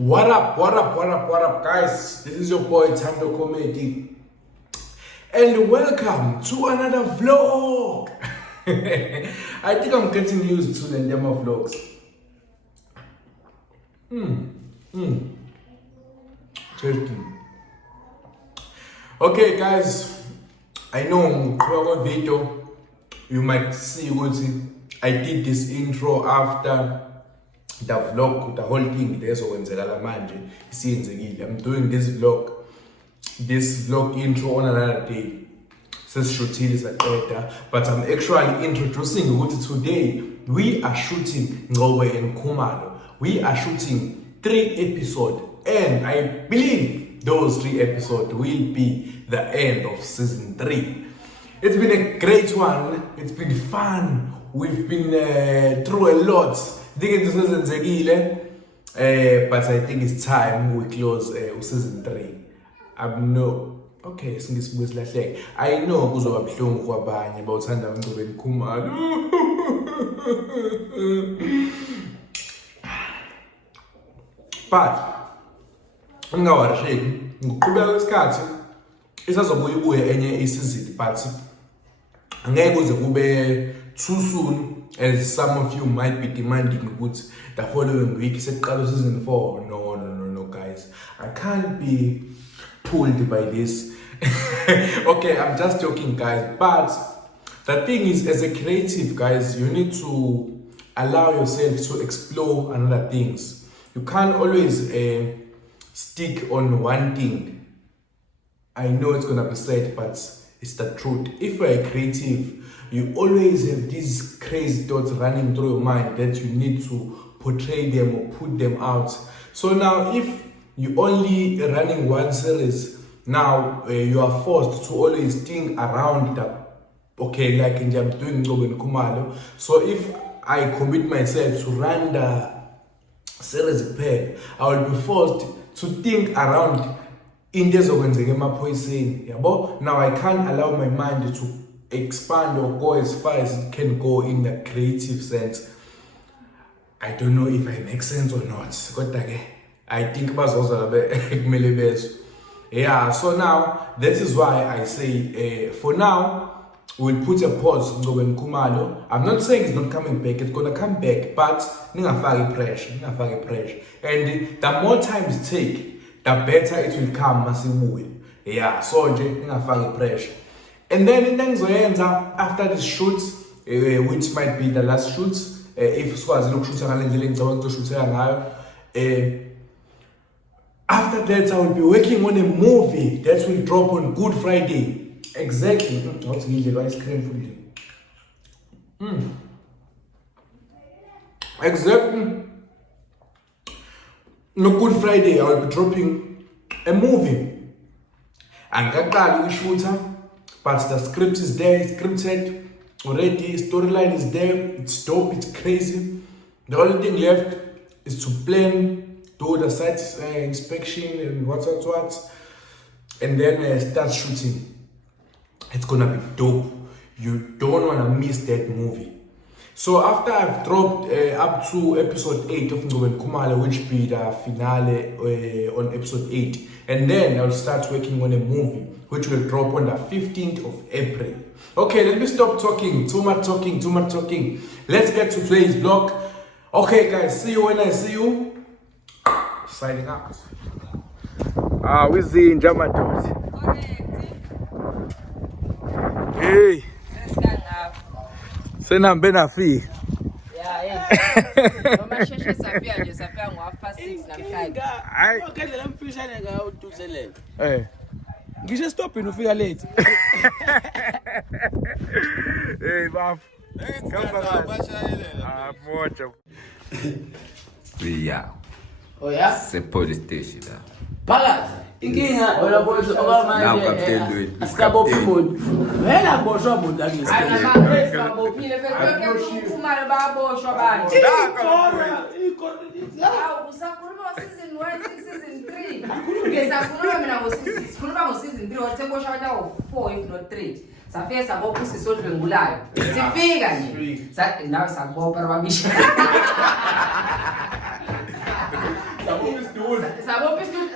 What up, guys? This is your boy, Ngcobo Comedy. And welcome to another vlog. I think I'm getting used to the Ndema vlogs. Interesting. Okay, guys. I know in video you might see what I did this intro after the vlog, the whole thing. I'm doing this vlog intro on another day. Says shooting is but I'm actually introducing what today we are shooting Ngcobo Khumalo. We are shooting 3 episodes, and I believe those 3 episodes will be the end of season 3. It's been a great one. It's been fun. We've been through a lot. But I think it's time we close season 3. I'm no okay. I know kuzoba buhlungu kwabanye bawuthanda uNgcobo Khumalo. But ungawarisheki ngokuqhubeka kwesikhathi isazobuya ibuye enye isizini, but angeke kuze kube too soon, as some of you might be demanding ukuthi the following week seqala season 4. No guys, I can't be pulled by this. Okay, I'm just joking, guys, but the thing is, as a creative, guys, you need to allow yourself to explore another things. You can't always stick on one thing. I know it's gonna be sad, but it's the truth. If you're a creative, you always have these crazy thoughts running through your mind that you need to portray them or put them out. So now, if you only running one series, now you are forced to always think around that. Okay, like I'm doing Ngcobo Khumalo. So if I commit myself to run the series pair, I will be forced to think around in this organization. Now I can't allow my mind to expand or go as far as it can go in the creative sense. I don't know if I make sense or not. I think yeah, so now that is why I say for now we'll put a pause on Ngcobo Khumalo. I'm not saying it's not coming back, it's gonna come back, but ningafaki pressure. And the more time it take, the better it will come masibuye. Yeah, so nje ningafaki pressure. And then in after this shoot, which might be the last shoot, if Swazi look shoot after that I will be working on a movie that will drop on Good Friday. Exactly. What's the ice cream food? Exactly. No, Good Friday I will be dropping a movie. And we shooter. But the script is there, it's scripted already, storyline is there, it's dope, it's crazy. The only thing left is to plan, do the site inspection and what, and then start shooting. It's gonna be dope. You don't wanna miss that movie. So after I've dropped up to episode 8 of Ngcobo Khumalo, which be the finale on episode 8, and then I'll start working on a movie which will drop on the 15th of April. Okay, let me stop talking. Too much talking. Let's get to today's vlog. Okay, guys, see you when I see you. Signing out. We see in German. Hey. Sena bena fi. Yeah. Noma sheshe safia nje safia ngo 6:30 namhlanje. Hayi. Okay, lamfishane ngayo utuzelela. Ngisho stop ufika late. Hey, baf. Moja. Yeah. Oh yeah? C'est police station. Phakathi. Inkinga olabona okwamanje asikabophi umuntu. Wena boshwa umuntu akisi. Akabophile phela Khumalo baboshwa abantu. Usakhuluma season 1 season 3. Ngisakhuluma mina ngo season 3 wathi boshwa abantu 4 if not 3. Safika sabopha isisodlwengulayo. Sifika nje. Nawe sakubopha rabisha.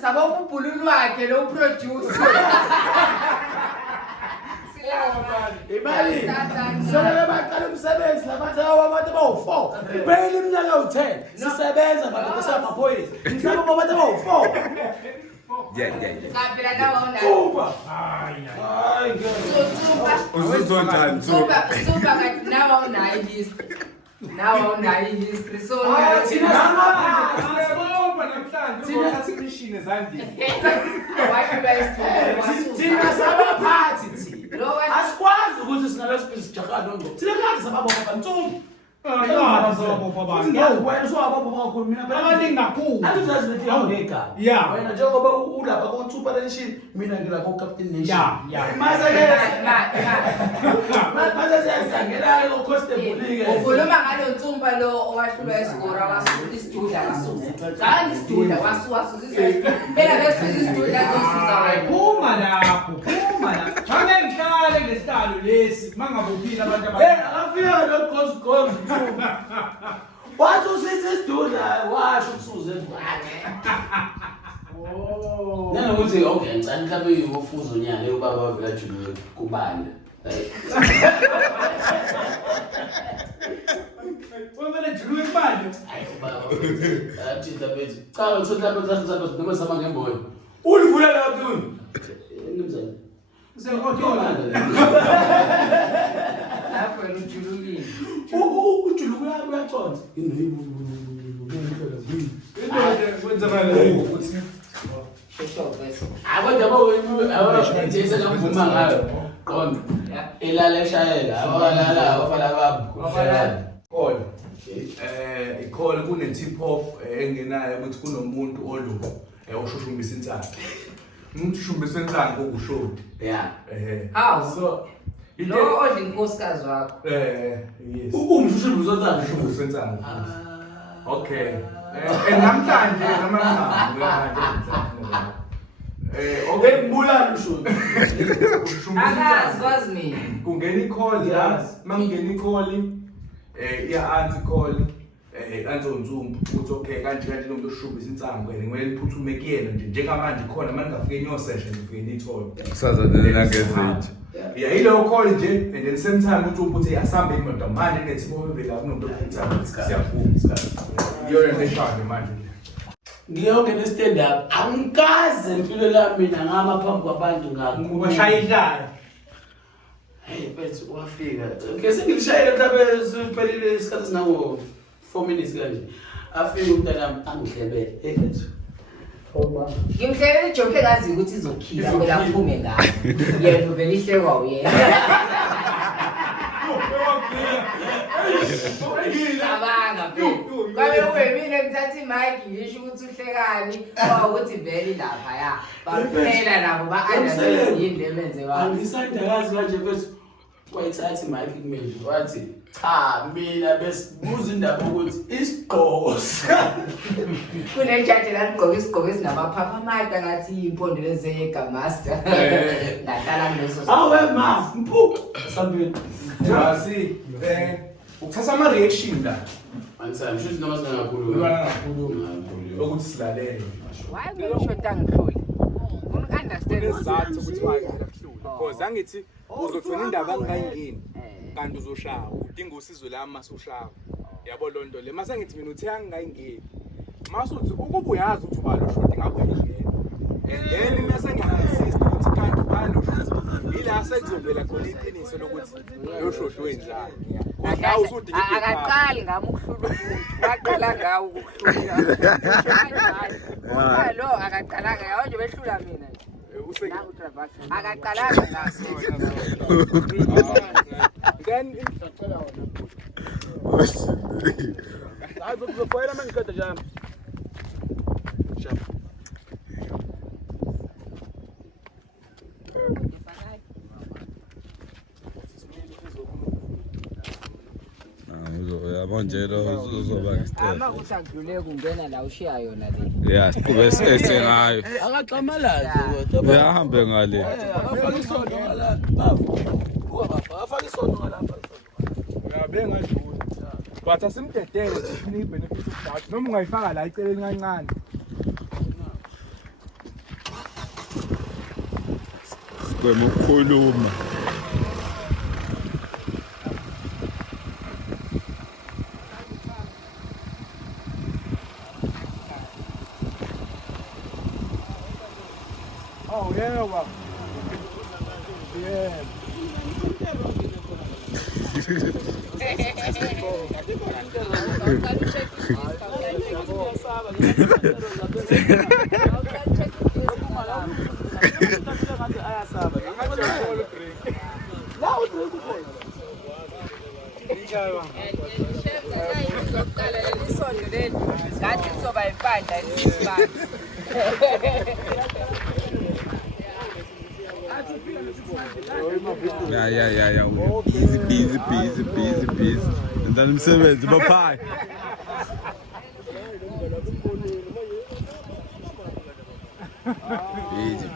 Sabopha ubhululu wakhe lo producer. Imali. Sonke baqala umsebenzi labantu abantu abawu4. Phela iminyaka u10. Sisebenza abantu besamaphoyisa. Mhlawumbe abantu abawu4. Yeah. Kaphela nawo una. Hayi ngeke. Super ngathi nawo una history. Nawo una history. So Thina sabaphathi thina. Asikwazi ukuthi singalosiphi sijakhana ngo. Thina kanti sababopha bantsungu. Wena usowabopha kakhulu mina phela Abaningi kakhulu. angizazi lethi awungegama. Yeah. Wena njengoba ulapha ku Super Nation mina ngilapha ku Captain Nation. Yeah. Mase siyasangela lo constable ke. ukhuluma ngalo Ntsumba lo owahlulwa isigora wasuka isidudla wasuka. Kanti isidudla wasuka phela bese isidudla zosiza wena. Phuma lapho. Ngeke ngihlale ngesihlalo lesi mangabophila abantu Akafika lo gozi. Wathi usisidudla washo kusuze ngwane. Nanokuthi okay ngicela mhlawumbe uyofuza unyaka ubaba wavela julu kubanda. Wena julu kubanda. Hayi ubaba. Athi tabezi. Cha uthola lapho noma sama ngemboni. Ulivula lapho. Ngimzana. Sekhotola. Lapho ujulukile. Ujuluku yabo uyaconza. Abantwana ngavuma ngayo. Qonda. Elala eshayela. Abalala abafala Call. I-call kune-tip off engenayo ukuthi kunomuntu oshushumbisa insana. Umuntu ushumbisa insana kokushodi. Yeah. Hawu. So Lo odla inkosikazi wakho. yes. Umshushu uzothatha Ushumbisa insana. Okay. Namhlanje okay, ngibulala usho. Akazi kwazi mina. Kungena i-call la, mangena i-call iya-answer call Ntsumba ukuthi okay kanje nomuntu oshumbisa insango and kumele liphuthume kuyena nje njengamanje khona manje ngafike nyo session ngifike nithole Kusazanela ngezinto. yeah yileyo call nje and then same time uthi ukuthi asambe imoto manje ngethi bovela kunomuntu ophethayo siyaphuma yona neshaya manje Ngiyongena stand up. Angikaze impilo lami mina ngama phambi kwabantu Washayishayo. Hey mfethu wafika. Ngese ngilishayela mhlawumbe siphelile isikhathi sinango 4 minutes kanje. Afike umntanami angihlebele. Hey mfethu. Ngimhlelela ijoke engazi ukuthi izokhila phela aphume ngayo. Yena uvela ihlekwa uyena. Cabanga phela. Kwabe uyimina ngithatha imic ngisho ukuthi uhlekani ukuthi vele lapha ya. Baphela nabo ba-understand yini lemenze wabo. Angisandakazi kanje mfethu. Kwayithatha imic kumina. Wathi cha mina besibuza indaba ukuthi isigqoko Kunenjaji la ligqoka isigqoko esinamaphapha amade ngathi impondo lezega master. Ngahlala kuleso. awe ma mpu sambeni. Jasi ukuthatha ama reaction la Answer mshuthi noma singakhuluma. ngakhulu ukuthi silalele Why ngishoda ngihloli? Understand nezathu ukuthi wakhela kuhlula because angithi uzothola indaba angayingeni kanti uzoshawa udinga usizo la masushawa yabo lonto le mase ngithi mina uthe angayingeni masuthi ukuba uyazi ukuthi ubalo shoti ngabe uyingena and then mase ngiyansist ukuthi kanti ubalo shoti ila sekuzovela khona iqiniso lokuthi lo shoti wenjani kodwa usudinga akaqali ngami ukuhlula umuntu. Waqala ngawo ukuhlula. Lo akaqalanga yawo nje behlula mina. Akaqalanga ngaso. then Azokuzophela mangiqeda njalo. Manje lo uzoba ngisicela. Ama ukuthi akudlule kungena la ushiya yona le. Yeah, siqhube sithe ngayo. Akaxamalazi kodwa. Uyahambe ngale. Afaka isondo ngala. Baba. Afaka isondo ngalapha. uyabenga nje but asimdedele nje benefit of doubt noma ungayifaka la iceleni kancane Ngcobo Khumalo. Oh, yeah, well. Yeah. Yeah. Busy. And then umsebenzi baphayi. Busy.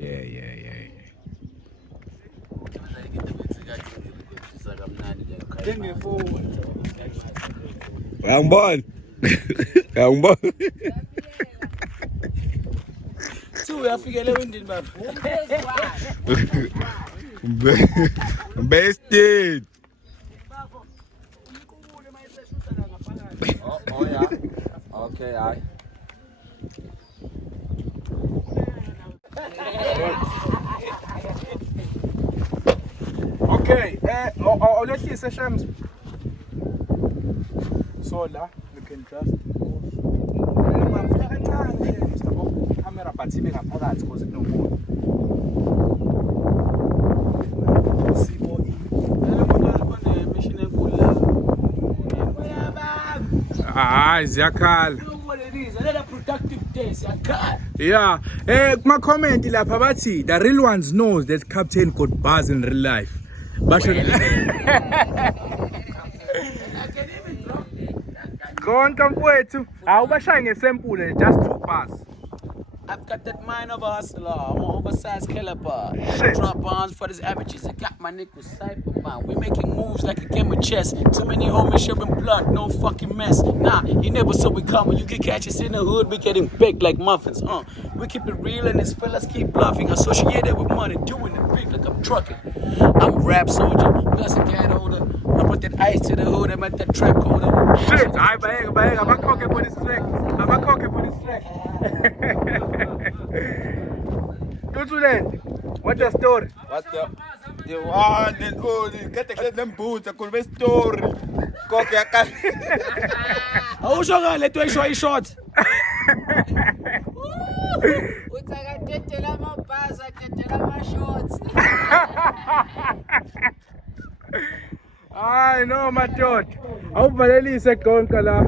Yeah. Uyangibona? So uyafikele wendini baba. Bested. Oh yeah. Okay, aye. Okay, let's see sessions. So la, we can just camera but sibe ngaphakathi because kunomuntu. Sibo le mission enkulu la. Ziyakhala. Another productive day, siyakhala. Yeah. My comment lapha bathi the real ones knows that Captain got bars in real life. But konke mfowethu awubashaye ngesempule just 2 bars. I've got that mind of a hustler. I'm an oversized caliber. Drop bombs for these averages. I got my niggas cyber man. We making moves like a game of chess. Too many homies sharing blood, no fucking mess. Nah, you never saw we coming. You can catch us in the hood, we getting baked like muffins. We keep it real and these fellas keep bluffing. Associated with money, doing it big like I'm trucking. I'm a rap soldier, plus a cat holder. I put that ice to the hood, I'm at that trap holder. Shit, I'm a cocky for this track. What's your story? What's up? The one and only. Get them boots. I could be story. Cocky, I can't. How should I let you show a shot? I know, my God. How valelise konke la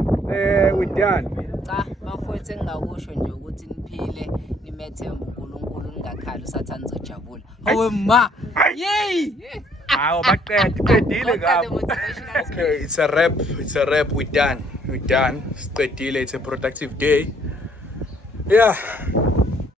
with Dan. Cha, bafowethu engingakusho nje ukuthi niphile nimethemba uNkulunkulu ningakhali usathana uzojabula. Hawe ma. Yey! Hawo baqedile ngapha. Okay, it's a rap. We're done. Siqedile. It's a productive day. Yeah.